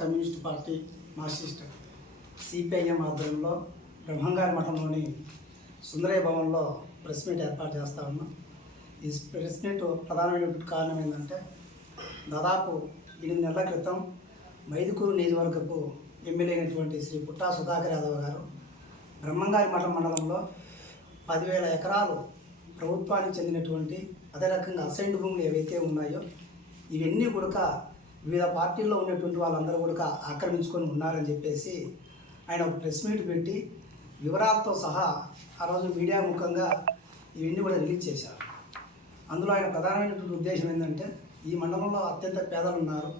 Communist party Marxist CPIM ఆధ్వర్యంలో బ్రహ్మంగారి మఠంలోని సుందరయ్య భవన్లో press meet ఏర్పాటు చేస్తూ ఉన్నాం. ఈ ప్రెస్ మీట్ ప్రధానమైనటువంటి కారణం ఏంటంటే, దాదాపు 8 నెలల క్రితం మైదుకూరు నియోజకవర్గపు ఎమ్మెల్యే అయినటువంటి శ్రీ పుట్టా సుధాకర్ యాదవ్ గారు బ్రహ్మంగారి మఠం మండలంలో 10,000 ఎకరాలు ప్రభుత్వానికి చెందినటువంటి అదే రకంగా అసైన్డ్ భూములు ఏవైతే ఉన్నాయో ఇవన్నీ కూడా వివిధ పార్టీల్లో ఉన్నటువంటి వాళ్ళందరూ కూడా ఆక్రమించుకొని ఉన్నారని చెప్పేసి ఆయన ఒక ప్రెస్ మీట్ పెట్టి వివరాలతో సహా ఆ రోజు మీడియా ముఖంగా ఇవన్నీ కూడా రిలీజ్ చేశారు. అందులో ఆయన ప్రధానమైనటువంటి ఉద్దేశం ఏంటంటే, ఈ మండలంలో అత్యంత పేదలు ఉన్నారు,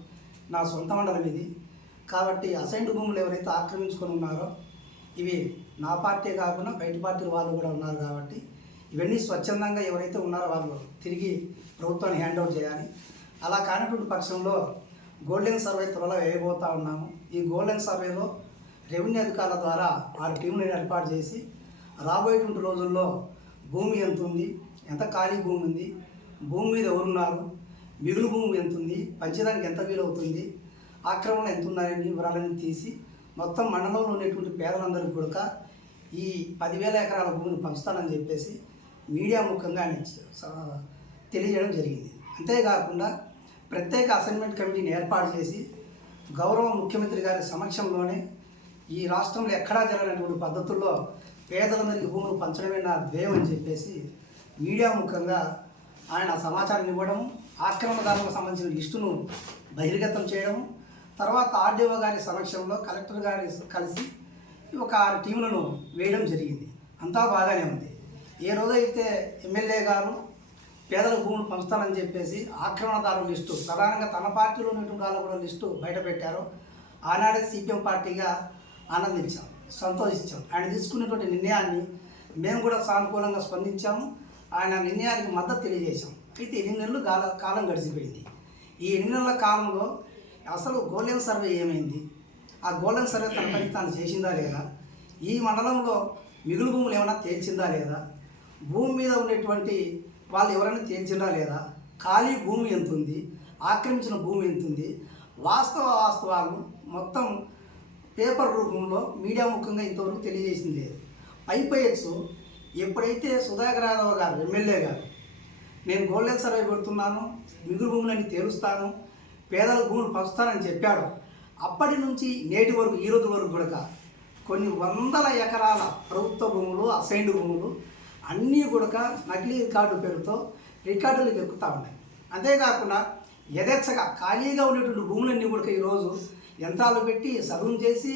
నా సొంత మండలం ఇది కాబట్టి అసైన్డ్ భూములు ఎవరైతే ఆక్రమించుకొని ఉన్నారో ఇవి నా పార్టీ కాకుండా బయట పార్టీల వాళ్ళు కూడా ఉన్నారు కాబట్టి ఇవన్నీ స్వచ్ఛందంగా ఎవరైతే ఉన్నారో వాళ్ళు తిరిగి ప్రభుత్వాన్ని హ్యాండ్ ఓవర్ చేయాలి. అలా కానటువంటి పక్షంలో గోల్డెన్ సర్వే త్వరలో వేయబోతూ ఉన్నాము. ఈ గోల్డెన్ సర్వేలో రెవెన్యూ అధికారుల ద్వారా 6 టీంలను ఏర్పాటు చేసి రాబోయేటువంటి రోజుల్లో భూమి ఎంత ఉంది, ఎంత ఖాళీ భూమి ఉంది, భూమి మీద ఎవరున్నారు, మిగులు భూమి ఎంత ఉంది, పంచడానికి ఎంత వీలవుతుంది, ఆక్రమణ ఎంత ఉన్నాయని వివరాలన్నీ తీసి మొత్తం మండలంలో ఉన్నటువంటి పేదలందరికీ కూడా ఈ 10,000 ఎకరాల భూమిని పంచుతానని చెప్పేసి మీడియా ముఖంగా ఆయన తెలియజేయడం జరిగింది. అంతేకాకుండా ప్రత్యేక అసైన్మెంట్ కమిటీని ఏర్పాటు చేసి గౌరవ ముఖ్యమంత్రి గారి సమక్షంలోనే ఈ రాష్ట్రంలో ఎక్కడా జరగనటువంటి పద్ధతుల్లో పేదలందరికీ భూములు పంచడమే నా ధ్యేయం అని చెప్పేసి మీడియా ముఖంగా ఆయన సమాచారం ఇవ్వడము, ఆక్రమణదారులకు సంబంధించిన లిస్టును బహిర్గతం చేయడము, తర్వాత ఆర్డీఓ గారి సమక్షంలో కలెక్టర్ గారి కలిసి ఒక 6 టీంలను వేయడం జరిగింది. అంతా బాగానే ఉంది. ఏ రోజైతే ఎమ్మెల్యే గారు పేదల భూములు పంచుతానని చెప్పేసి ఆక్రమణదారుల లిస్టు ప్రధానంగా తన పార్టీలో ఉన్నటువంటి వాళ్ళు కూడా లిస్టు బయట పెట్టారో ఆనాడే సిపిఎం పార్టీగా ఆనందించాం, సంతోషించాం. ఆయన తీసుకున్నటువంటి నిర్ణయాన్ని మేము కూడా సానుకూలంగా స్పందించాము. ఆయన నిర్ణయానికి మద్దతు తెలియజేశాం. అయితే 8 నెలలు కాలం గడిచిపోయింది. ఈ 8 నెలల కాలంలో అసలు గోల్డెన్ సర్వే ఏమైంది, ఆ గోల్డెన్ సర్వే తన పని తాను చేసిందా లేదా, ఈ మండలంలో మిగులు భూములు ఏమైనా తేల్చిందా లేదా, భూమి మీద ఉండేటువంటి వాళ్ళు ఎవరైనా తేల్చిందా లేదా, ఖాళీ భూమి ఎంత ఉంది, ఆక్రమించిన భూమి ఎంత ఉంది, వాస్తవాలు మొత్తం పేపర్ రూపంలో మీడియా ముఖంగా ఇంతవరకు తెలియజేసింది లేదు. పైపయచ్చు ఎప్పుడైతే సుధాకర్ యాదవ్ గారు ఎమ్మెల్యే గారు నేను గోల్డెన్ సర్వే పెడుతున్నాను, మిగులు భూములని తేలుస్తాను, పేదల భూములు పంచుతానని చెప్పాడు, అప్పటి నుంచి నేటి వరకు ఈ రోజు వరకు కూడా కొన్ని వందల ఎకరాల ప్రభుత్వ భూములు, అసైన్డ్ భూములు అన్నీ కూడా నకిలీ రికార్డు పేరుతో రికార్డులకు ఎక్కుతూ ఉన్నాయి. అంతేకాకుండా యథేచ్ఛగా ఖాళీగా ఉండేటువంటి భూములన్నీ కూడా ఈరోజు యంత్రాలు పెట్టి సదును చేసి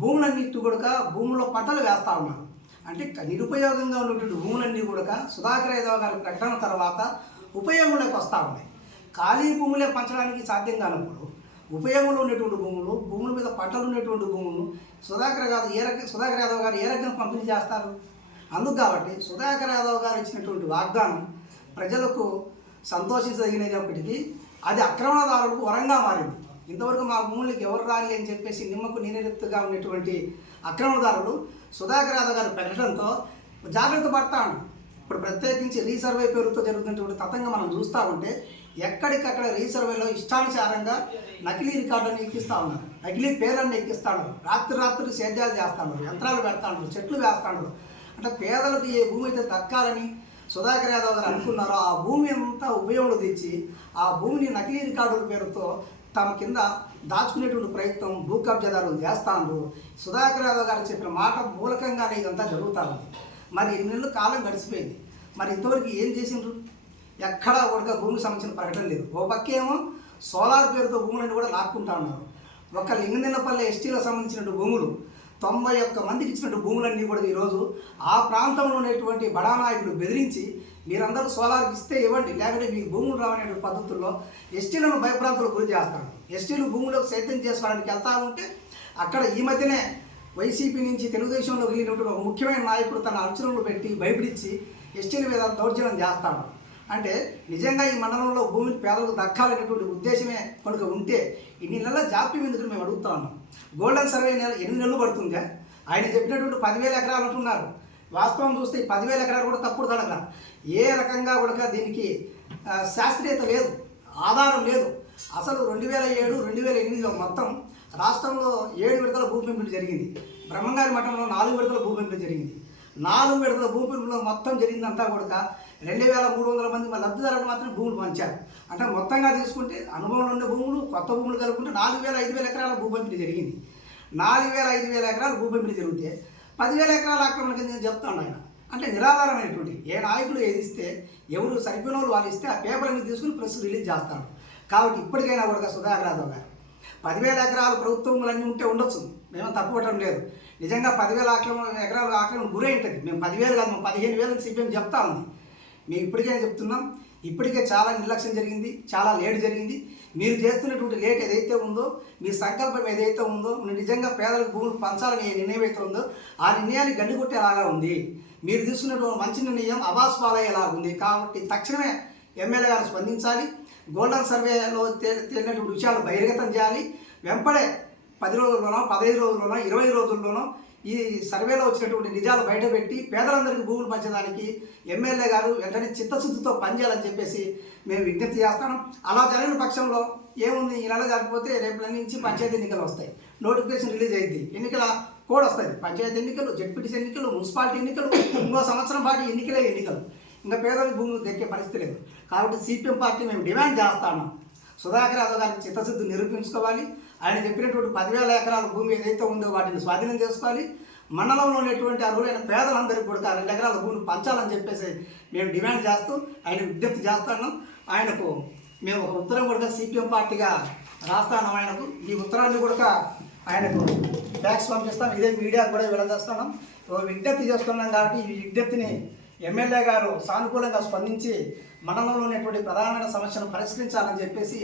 భూములన్నిటి కూడా భూముల్లో పట్టలు వేస్తూ ఉన్నారు. అంటే నిరుపయోగంగా ఉన్నటువంటి భూములన్నీ కూడా సుధాకర్ యాదవ్ గారి ప్రకటన తర్వాత ఉపయోగంలోకి వస్తూ ఉన్నాయి. ఖాళీ భూములే పంచడానికి సాధ్యం కానప్పుడు ఉపయోగంలో ఉన్నటువంటి భూముల మీద పట్టలు ఉన్నటువంటి భూములు సుధాకర్ యాదవ్ గారు ఏ రకంగా పంపిణీ చేస్తారు? అందుకు కాబట్టి సుధాకర్ యాదవ్ గారు ఇచ్చినటువంటి వాగ్దానం ప్రజలకు సంతోషించదగినప్పటికీ అది ఆక్రమణదారులకు వరంగా మారింది. ఇంతవరకు మా భూములకి ఎవరు రాలి అని చెప్పేసి నిమ్మకు నీరెత్తుగా ఉన్నటువంటి ఆక్రమణదారులు సుధాకర్ యాదవ్ గారి ప్రకటనతో జాగ్రత్త పడతాను. ఇప్పుడు ప్రత్యేకించి రీసర్వే పేరుతో జరుగుతున్నటువంటి తతంగా మనం చూస్తూ ఉంటే ఎక్కడికక్కడ రీసర్వేలో ఇష్టానుసారంగా నకిలీ రికార్డులను ఎక్కిస్తూ ఉన్నారు, నకిలీ పేర్లను ఎక్కిస్తూ ఉన్నారు, రాత్రి సేద్యాలు చేస్తూ ఉన్నారు, యంత్రాలు పెడతా ఉన్నారు, చెట్లు వేస్తూ ఉన్నారు. అంటే పేదలకు ఏ భూమి అయితే దక్కాలని సుధాకర్ యాదవ్ గారు అనుకున్నారో ఆ భూమి అంతా ఉపయోగంలో తెచ్చి ఆ భూమిని నకిలీ రికార్డుల పేరుతో తమ కింద దాచుకునేటువంటి ప్రయత్నం భూ కబ్జాదారులు చేస్తాను. సుధాకర్ యాదవ్ గారు చెప్పిన మాట మూలకంగానే ఇదంతా జరుగుతూ ఉంది. మరి 8 నెలలు కాలం గడిచిపోయింది. మరి ఇంతవరకు ఏం చేసిండ్రు? ఎక్కడా కూడా భూమికి సంబంధించిన ప్రకటన లేదు. ఓ పక్కేమో సోలార్ పేరుతో భూములను కూడా లాక్కుంటా ఉన్నారు. ఒక లింగనిల్లపల్లె ఎస్టీలకు సంబంధించినటువంటి భూములు 91 మందికి ఇచ్చినటువంటి భూములన్నీ కూడా ఈరోజు ఆ ప్రాంతంలో ఉన్నటువంటి బడా నాయకులు బెదిరించి మీరందరూ సోలార్కి ఇస్తే ఇవ్వండి, లేకపోతే మీకు భూములు రావనేటువంటి పద్ధతుల్లో ఎస్టీలను భయప్రాంతాలకు గురి చేస్తాడు. ఎస్టీలు భూములకు సేద్యం చేసుకోవడానికి వెళ్తా ఉంటే అక్కడ ఈ మధ్యనే వైసీపీ నుంచి తెలుగుదేశంలో వెళ్ళినటువంటి ఒక ముఖ్యమైన నాయకుడు తన అర్చనలు పెట్టి భయపడించి ఎస్టీల మీద దౌర్జన్యం చేస్తాడు. అంటే నిజంగా ఈ మండలంలో భూమిని పేదలకు దక్కాలనేటువంటి ఉద్దేశమే కనుక ఉంటే ఇన్ని నెలల జాప్యం ఎందుకు మేము అడుగుతా ఉన్నాం. గోల్డెన్ సర్వే 8 నెలలు పడుతుందా? ఆయన చెప్పినటువంటి 10,000 ఎకరాలు అంటున్నారు. వాస్తవం చూస్తే ఈ 10,000 ఎకరాలు కూడా తప్పుడు తడగ. ఏ రకంగా కూడా దీనికి శాస్త్రీయత లేదు, ఆధారం లేదు. అసలు 2007, 2008లో మొత్తం రాష్ట్రంలో 7 విడతల భూ పెంపుడు జరిగింది. బ్రహ్మంగారి మఠంలో 4 విడతల భూ పెంపుడు జరిగింది. 4 విడతల భూ పెంపులో మొత్తం జరిగిందంతా కూడా 2300 మంది లబ్ధిదారులకు మాత్రమే భూములు పంచారు. అంటే మొత్తంగా తీసుకుంటే అనుభవంలో ఉండే భూములు, కొత్త భూములు కలుపుకుంటే 4000-5000 ఎకరాల భూ పంపిణీ జరిగింది. 4000-5000 ఎకరాల భూ పంపిణీ జరిగితే 10,000 ఎకరాల ఆక్రమణ కింద నేను చెప్తాను ఆయన. అంటే నిరాధారమైనటువంటి ఏ నాయకులు ఏది ఇస్తే ఎవరు సరిపోయిన వాళ్ళు ఇస్తే ఆ పేపర్ని తీసుకుని ప్రెస్ రిలీజ్ చేస్తారు. కాబట్టి ఇప్పటికైనా కూడా సుధాకర్ యాదవ్ గారు 10,000 ఎకరాలు ప్రభుత్వములన్నీ ఉంటే ఉండొచ్చు, మేము తప్పుపట్టడం లేదు. నిజంగా 10,000 ఎకరాల ఆక్రమణ గురై ఉంటుంది. మేము 10,000 కాదు, మేము 15,000 సిపిఎం చెప్తా ఉంది. మేము ఇప్పటికే చెప్తున్నాం. ఇప్పటికే చాలా నిర్లక్ష్యం జరిగింది, చాలా లేట్ జరిగింది. మీరు చేస్తున్నటువంటి లేట్ ఏదైతే ఉందో, మీ సంకల్పం ఏదైతే ఉందో, నిజంగా పేదలకు భూములు పంచాలని నిర్ణయం అయితే ఉందో ఆ నిర్ణయాన్ని గండి కొట్టేలాగా ఉంది. మీరు తీసుకున్నటువంటి మంచి నిర్ణయం అవాస్ పాలయ్యేలాగా ఉంది. కాబట్టి తక్షణమే ఎమ్మెల్యే గారు స్పందించాలి. గోల్డెన్ సర్వేలో తేలినటువంటి విషయాలు బహిర్గతం చేయాలి. వెంపడే 10 రోజుల్లోనో, 15 రోజుల్లోనో, 20 రోజుల్లోనో ఈ సర్వేలో వచ్చినటువంటి నిజాలు బయటపెట్టి పేదలందరికీ భూములు పంచడానికి ఎమ్మెల్యే గారు వెంటనే చిత్తశుద్ధితో పనిచేయాలని చెప్పేసి మేము విజ్ఞప్తి చేస్తాం. అలా జరిగిన పక్షంలో ఏముంది, ఈ నెల కాకపోతే రేపు నుంచి పంచాయతీ ఎన్నికలు వస్తాయి, నోటిఫికేషన్ రిలీజ్ అయింది, ఎన్నికల కోడ్ వస్తుంది. పంచాయతీ ఎన్నికలు, జెడ్పీటీసీ ఎన్నికలు, మున్సిపాలిటీ ఎన్నికలు, ఇంకో సంవత్సరం పాటు ఎన్నికలు. ఇంకా పేదలకు భూములు దక్కే పరిస్థితి లేదు. కాబట్టి సిపిఎం పార్టీ మేము డిమాండ్ చేస్తాము, సుధాకర్ యాదవ్ గారికి చిత్తశుద్ధి నిరూపించుకోవాలి. ఆయన చెప్పినటువంటి 10,000 ఎకరాల భూమి ఏదైతే ఉందో వాటిని స్వాధీనం చేసుకోవాలి. మండలంలో ఉన్నటువంటి అర్హులైన పేదలందరికీ కూడా 2 ఎకరాల భూమిని పంచాలని చెప్పేసి మేము డిమాండ్ చేస్తూ ఆయన విజ్ఞప్తి చేస్తాను. ఆయనకు మేము ఒక ఉత్తరం కూడా సిపిఎం పార్టీగా రాస్తాను. ఆయనకు ఈ ఉత్తరాన్ని కూడా ఆయనకు ఫ్యాక్స్ పంపిస్తాం. ఇదే మీడియాకు కూడా వెళ్ళజేస్తున్నాం. విజ్ఞప్తి చేస్తున్నాం. కాబట్టి ఈ విజ్ఞప్తిని ఎమ్మెల్యే గారు సానుకూలంగా స్పందించి మండలంలో ఉన్నటువంటి ప్రధానమైన సమస్యను పరిష్కరించాలని చెప్పేసి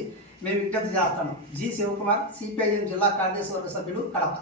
మేము విజ్ఞప్తి చేస్తాను. జి శివకుమార్, సిపిఐఎం జిల్లా కార్యదర్శి వర్గ సభ్యులు, కడప.